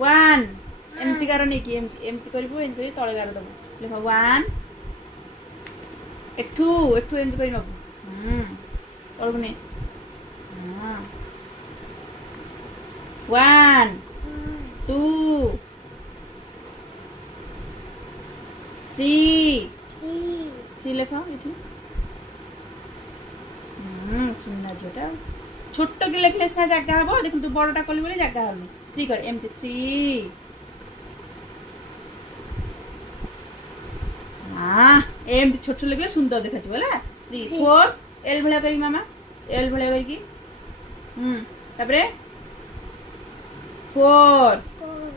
one एमती गार नहीं कि एमती करिवो एमती करी तळे गार दबो लेख वन एठू एठू एमती करी नबो तळको ने हां वन टू थ्री थ्री लेख एठी सुनना झोटा छोट के लेखले सिना जगह हबो देखु तू बड़टा कली बोले जगह हबनी थ्री कर एमती थ्री हाँ एमती छोट छोट लेखले सुंदर देखा बोला थ्री फोर एल भलिया करी मामा एल भलिया करी तापरे फोर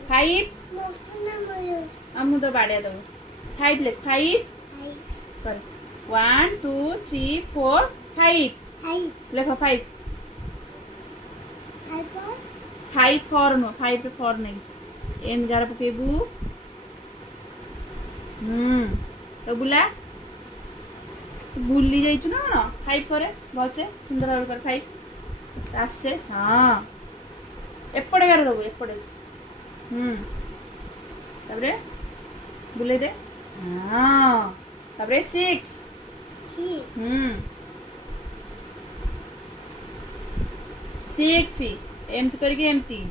फाइव तो बाड़िया दबो फाइव लेख फाइव कर one two three four five लेख five five four no five पे फोर नहीं एम गार पकेबू तो बुला भूली जाइछु ना फाइव करे भल से सुंदर भाव कर फाइव आसे हाँ एपटे गार दबो एपटे तापरे बुले दे हाँ तापरे सिक्स सिक्स एमती करके एमती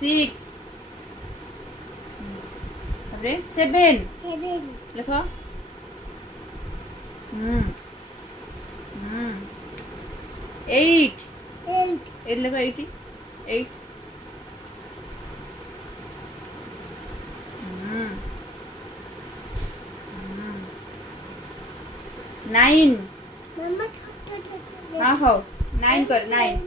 सिक्स तापरे सेवन लेख एट एट लेख एट एट नाइन हाँ हो नाइन कर नाइन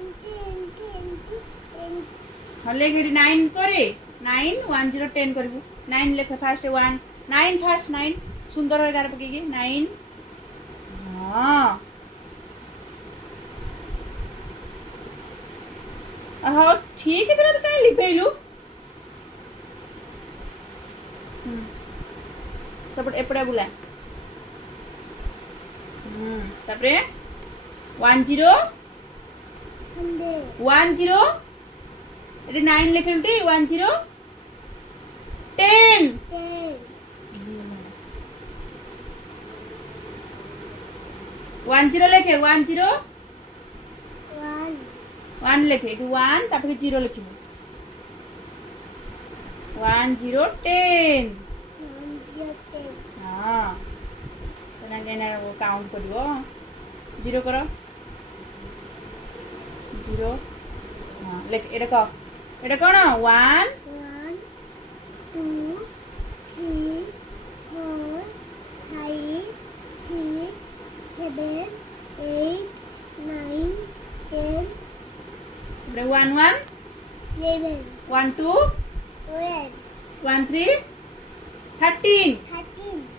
हाँ लेख नाइन करे नाइन वन जीरो टेन करू नाइन लेख fast one nine fast nine सुंदर गार पकई नाइन हाँ हाँ ठीक है तो कहीं लिखेलु तब एपड़े बुला तापरे वन जीरो एटी नाइन लेखे one zero ten one zero लेखे वन जीरो वन लेखे वन तापरे जीरो लिखे वन जीरो टेन हाँ काउंट कर जीरो कर जीरो हाँ लेख एटा कौन one two three four five six seven eight nine ten one one 11 one two 12 one three 13 13